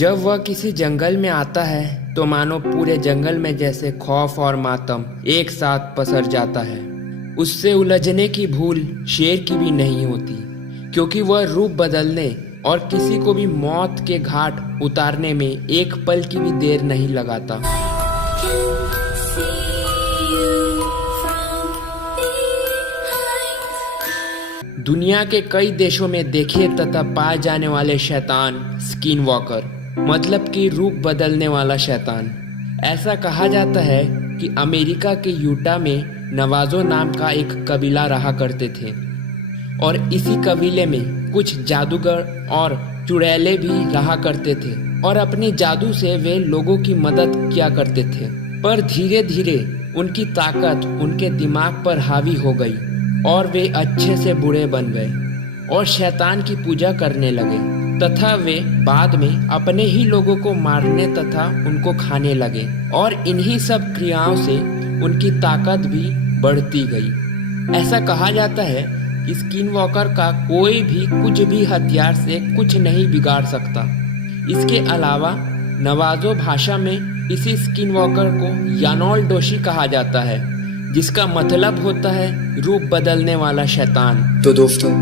जब वह किसी जंगल में आता है तो मानो पूरे जंगल में जैसे खौफ और मातम एक साथ पसर जाता है। उससे उलझने की भूल शेर की भी नहीं होती, क्योंकि वह रूप बदलने और किसी को भी मौत के घाट उतारने में एक पल की भी देर नहीं लगाता। दुनिया के कई देशों में देखे तथा पाए जाने वाले शैतान स्किन वॉकर, मतलब कि रूप बदलने वाला शैतान। ऐसा कहा जाता है कि अमेरिका के यूटा में नवाजो नाम का एक कबीला रहा करते थे और इसी कबीले में कुछ जादूगर और चुड़ैले भी रहा करते थे और अपने जादू से वे लोगों की मदद किया करते थे। पर धीरे धीरे उनकी ताकत उनके दिमाग पर हावी हो गई और वे अच्छे से बुरे बन गए और शैतान की पूजा करने लगे तथा वे बाद में अपने ही लोगों को मारने तथा उनको खाने लगे और इन्हीं सब क्रियाओं से उनकी ताकत भी बढ़ती गई। ऐसा कहा जाता है कि स्किन वॉकर का कोई भी कुछ भी हथियार से कुछ नहीं बिगाड़ सकता। इसके अलावा नवाजो भाषा में इसी स्किन वॉकर को यानोल डोशी कहा जाता है, जिसका मतलब होता है रूप बदलने वाला शैतान। तो दोस्तों,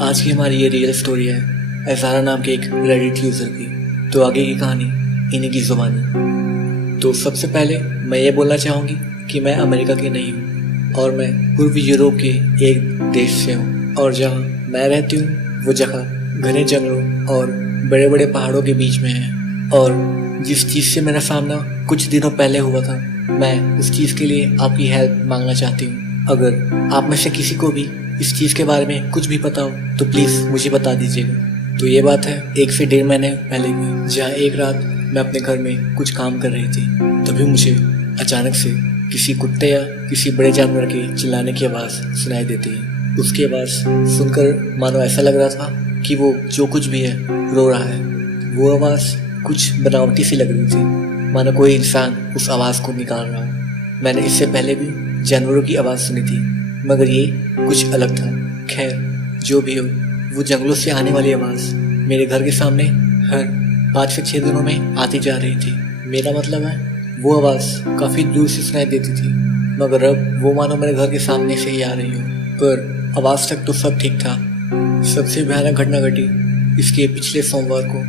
आज की हमारी ये रियल स्टोरी है एजारा नाम के एक रेडिट यूजर की। तो आगे की कहानी इन्हीं की जुबानी। तो सबसे पहले मैं ये बोलना चाहूँगी कि मैं अमेरिका की नहीं हूँ और मैं पूर्वी यूरोप के एक देश से हूँ और जहाँ मैं रहती हूँ वो जगह घने जंगलों और बड़े बड़े पहाड़ों के बीच में है। और जिस चीज़ से मेरा सामना कुछ दिनों पहले हुआ था, मैं उस चीज़ के लिए आपकी हेल्प मांगना चाहती हूँ। अगर आप में से किसी को भी इस चीज़ के बारे में कुछ भी पता हो तो प्लीज़ मुझे बता दीजिएगा। तो ये बात है 1 से 1.5 महीने पहले की, जहाँ एक रात मैं अपने घर में कुछ काम कर रही थी। तभी मुझे अचानक से किसी कुत्ते या किसी बड़े जानवर के चिल्लाने की आवाज़ सुनाई देती है। उसकी आवाज़ सुनकर मानो ऐसा लग रहा था कि वो जो कुछ भी है रो रहा है। वो आवाज़ कुछ बनावटी सी लग रही थी, मानो कोई इंसान उस आवाज़ को निकाल रहा हो। मैंने इससे पहले भी जानवरों की आवाज़ सुनी थी, मगर ये कुछ अलग था। खैर, जो भी हो, वो जंगलों से आने वाली आवाज़ मेरे घर के सामने हर 5 से 6 दिनों में आती जा रही थी। मेरा मतलब है वो आवाज़ काफ़ी दूर से सुनाई देती थी, मगर अब वो मानो मेरे घर के सामने से ही आ रही हो। पर आवाज़ तक तो सब ठीक था। सबसे भयानक घटना घटी इसके पिछले सोमवार को,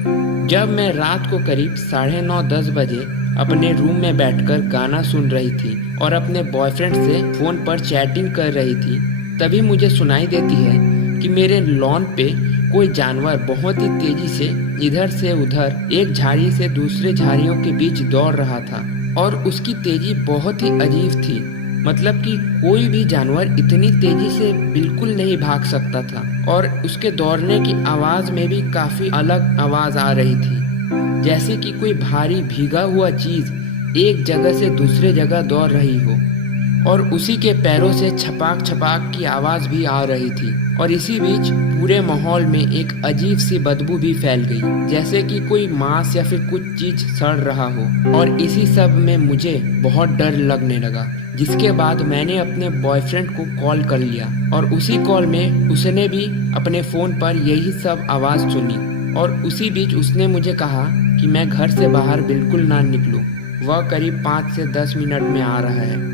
जब मैं रात को करीब 9:30-10 बजे अपने रूम में बैठकर गाना सुन रही थी और अपने बॉयफ्रेंड से फ़ोन पर चैटिंग कर रही थी। तभी मुझे सुनाई देती है कि मेरे लॉन पे कोई जानवर बहुत ही तेजी से इधर से उधर एक झाड़ी से दूसरे झाड़ियों के बीच दौड़ रहा था और उसकी तेजी बहुत ही अजीब थी। मतलब कि कोई भी जानवर इतनी तेजी से बिल्कुल नहीं भाग सकता था और उसके दौड़ने की आवाज़ में भी काफ़ी अलग आवाज़ आ रही थी, जैसे कि कोई भारी भीगा हुआ चीज़ एक जगह से दूसरे जगह दौड़ रही हो और उसी के पैरों से छपाक छपाक की आवाज़ भी आ रही थी। और इसी बीच पूरे माहौल में एक अजीब सी बदबू भी फैल गई, जैसे कि कोई मांस या फिर कुछ चीज़ सड़ रहा हो। और इसी सब में मुझे बहुत डर लगने लगा, जिसके बाद मैंने अपने बॉयफ्रेंड को कॉल कर लिया और उसी कॉल में उसने भी अपने फ़ोन पर यही सब आवाज़ सुनी। और उसी बीच उसने मुझे कहा कि मैं घर से बाहर बिल्कुल ना निकलूं। वह करीब 5 से 10 मिनट में आ रहा है।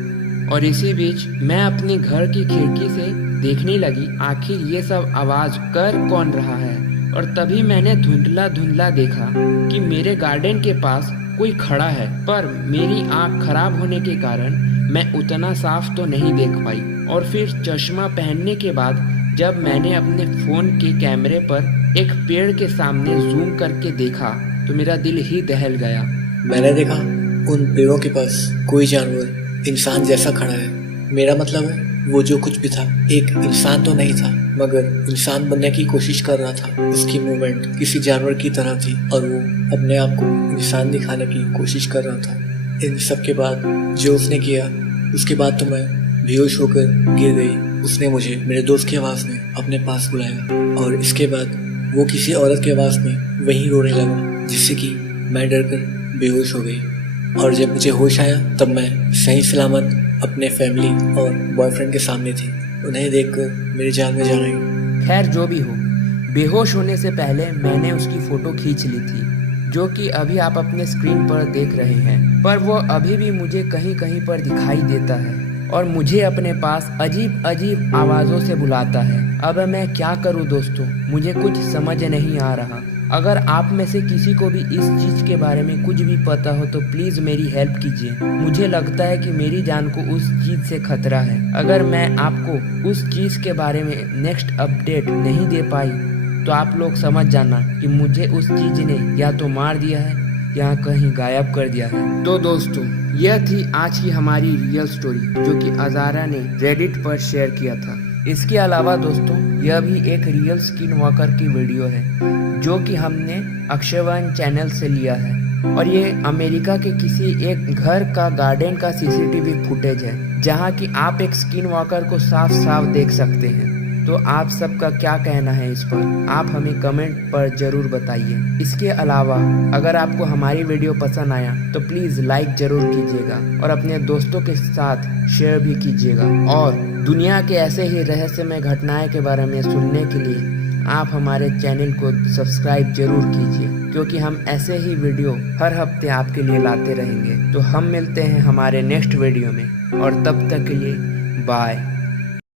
और इसी बीच मैं अपने घर की खिड़की से देखने लगी आखिर ये सब आवाज़ कर कौन रहा है। और तभी मैंने धुंधला धुंधला देखा कि मेरे गार्डन के पास कोई खड़ा है, पर मेरी आँख खराब होने के कारण मैं उतना साफ तो नहीं देख पाई। और फिर चश्मा पहनने के बाद जब मैंने अपने फ़ोन के कैमरे पर एक पेड़ के सामने जूम करके देखा तो मेरा दिल ही दहल गया। मैंने देखा उन पेड़ों के पास कोई जानवर इंसान जैसा खड़ा है। मेरा मतलब है वो जो कुछ भी था एक इंसान तो नहीं था, मगर इंसान बनने की कोशिश कर रहा था। उसकी मूवमेंट किसी जानवर की तरह थी और वो अपने आप को इंसान दिखाने की कोशिश कर रहा था। इन सब के बाद जो उसने किया, उसके बाद तो मैं बेहोश होकर गिर गई। उसने मुझे मेरे दोस्त की आवाज़ में अपने पास बुलाया और इसके बाद वो किसी औरत की आवाज़ में वहीं रोने लगा, जिससे कि मैं डर कर बेहोश हो गई। और जब मुझे होश आया तब मैं सही सलामत अपने फैमिली और बॉयफ्रेंड के सामने थी। उन्हें देखकर मेरी जान में जान आई। खैर, जो भी हो, बेहोश होने से पहले मैंने उसकी फ़ोटो खींच ली थी, जो कि अभी आप अपने स्क्रीन पर देख रहे हैं, पर वो अभी भी मुझे कहीं कहीं पर दिखाई देता है और मुझे अपने पास अजीब अजीब आवाज़ों से बुलाता है। अब मैं क्या करूं दोस्तों, मुझे कुछ समझ नहीं आ रहा। अगर आप में से किसी को भी इस चीज़ के बारे में कुछ भी पता हो तो प्लीज़ मेरी हेल्प कीजिए। मुझे लगता है कि मेरी जान को उस चीज़ से खतरा है। अगर मैं आपको उस चीज़ के बारे में नेक्स्ट अपडेट नहीं दे पाई तो आप लोग समझ जाना कि मुझे उस चीज़ ने या तो मार दिया है या कहीं गायब कर दिया है। तो दोस्तों, यह थी आज की हमारी रियल स्टोरी जो कि अजारा ने रेडिट पर शेयर किया था। इसके अलावा दोस्तों, यह भी एक रियल स्किन वॉकर की वीडियो है जो कि हमने अक्षयवन चैनल से लिया है और ये अमेरिका के किसी एक घर का गार्डन का सीसीटीवी फुटेज है जहाँ कि आप एक स्किन वॉकर को साफ साफ देख सकते हैं। तो आप सबका क्या कहना है इस पर, आप हमें कमेंट पर जरूर बताइए। इसके अलावा अगर आपको हमारी वीडियो पसंद आया तो प्लीज़ लाइक जरूर कीजिएगा और अपने दोस्तों के साथ शेयर भी कीजिएगा। और दुनिया के ऐसे ही रहस्यमय घटनाएं के बारे में सुनने के लिए आप हमारे चैनल को सब्सक्राइब जरूर कीजिए, क्योंकि हम ऐसे ही वीडियो हर हफ्ते आपके लिए लाते रहेंगे। तो हम मिलते हैं हमारे नेक्स्ट वीडियो में और तब तक के लिए बाय।